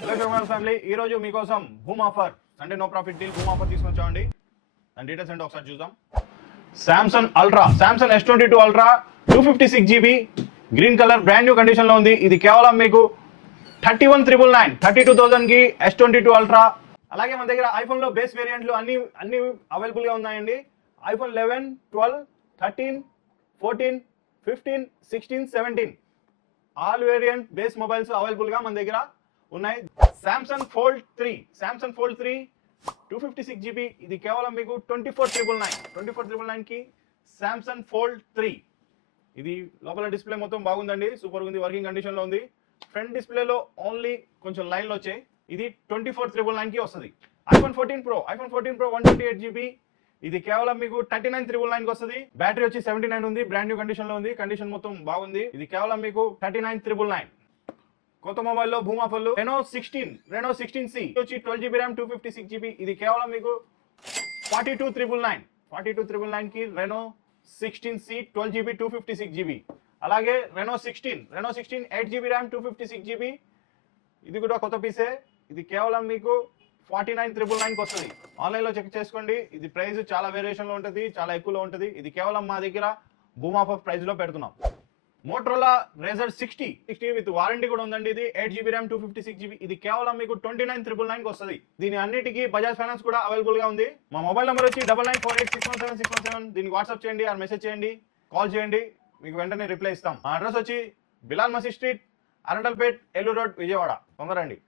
Hello షోమాన్ family, ఈ రోజు మీకోసం boom offer Sunday no profit deal boom offer తీసుకొచ్చామండి. దాని డీటెయిల్స్ ఏంటో ఒకసారి చూద్దాం. Samsung S22 ultra 256GB green colour brand new condition లో ఉంది. ఇది కేవలం మీకు 31,999 32,000 కి S22 అల్ట్రా. అలాగే మన దగ్గర ఐఫోన్ లో బేస్ వేరియంట్లు అన్ని అవైలబుల్ గా ఉన్నాయండి. IPhone 11, 12, 13, 14, 15, 16, 17 all variant base mobiles available గా మన దగ్గర ఉన్నాయి. సామ్సంగ్ ఫోల్డ్ 3 256GB ఇది కేవలం మీకు 24,999 కి సామ్సంగ్ ఫోల్డ్ 3. ఇది లోపల డిస్ప్లే మొత్తం బాగుందండి, సూపర్ ఉంది, వర్కింగ్ కండిషన్ లో ఉంది. ఫ్రంట్ డిస్ప్లేలో ఓన్లీ కొంచెం లైన్లు వచ్చాయి. ఇది 24,999 కి వస్తుంది. ఐఫోన్ 14 Pro 128GB ఇది కేవలం మీకు 39,999 కి వస్తుంది. బ్యాటరీ వచ్చి 79 ఉంది, బ్రాండ్ న్యూ కండిషన్ లో ఉంది, కండిషన్ మొత్తం బాగుంది. ఇది కేవలం మీకు 39,999. కొత్త మొబైల్లో భూమా ఆఫర్లు రెనో 16C వచ్చి 12GB ర్యామ్ 256GB ఇది కేవలం మీకు 42,999 కి రెనో 16C 12GB 256GB. అలాగే రెనో 16 8GB ర్యామ్ 256GB ఇది కూడా కొత్త పీసే. ఇది కేవలం మీకు 49,999 కి వస్తుంది. ఆన్లైన్లో చెక్ చేసుకోండి. ఇది ప్రైస్ చాలా వేరియేషన్లో ఉంటుంది, చాలా ఎక్కువలో ఉంటుంది. ఇది కేవలం మా దగ్గర భూమా ఆఫర్ ప్రైస్లో పెడుతున్నాం. మోటరోలా రేజర్ 60 విత్ వారంటీ కూడా ఉందండి. ఇది 8GB ర్యామ్ 256GB ఇది కేవలం మీకు 29,999 కి వస్తుంది. దీని అన్నిటికీ బజాజ్ ఫైనాన్స్ కూడా అవైలబుల్ గా ఉంది. మా మొబైల్ నెంబర్ వచ్చి 9948617617. దీనికి వాట్సాప్ చేయండి, ఆర్ మెసేజ్ చేయండి, కాల్ చేయండి, మీకు వెంటనే రిప్లై ఇస్తాం. మా అడ్రస్ వచ్చి బిలాల్ మసీద్ స్ట్రీట్, అరండల్పేట్, ఏలూరు రోడ్, విజయవాడ. తొందరండి.